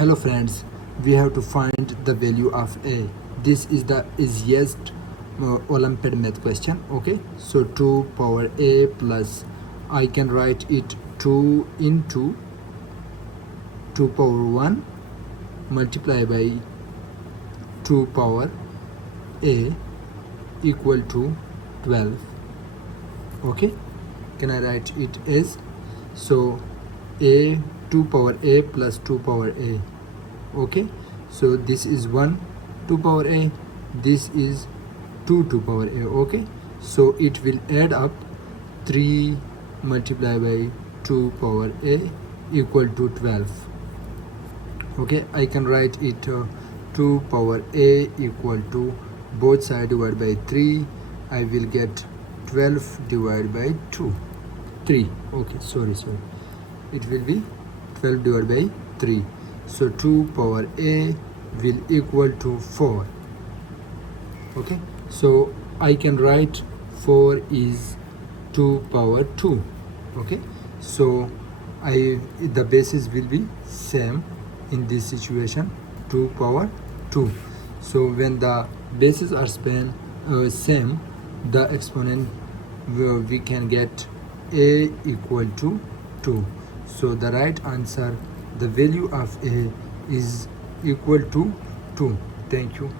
Hello friends, we have to find the value of a. This is the easiest Olympiad math question. Okay, so 2 power a plus, I can write it 2 into 2 power 1 multiply by 2 power a equal to 12. Okay, can I write it as, so a 2 power a plus 2 power a. Okay, so this is 1 2 power a, this is 2 power a. Okay, so it will add up 3 multiplied by 2 power a equal to 12. Okay, I can write it 2 power a equal to both side divided by 3. I will get 12 divided by 3. Okay, sorry, it will be 12 divided by 3. So 2 power a will equal to 4. Okay, so I can write 4 is 2 power 2. Okay, so the bases will be same in this situation, 2 power 2. So when the bases are same, the exponent we can get a equal to 2. So the right answer, the value of a is equal to 2. Thank you.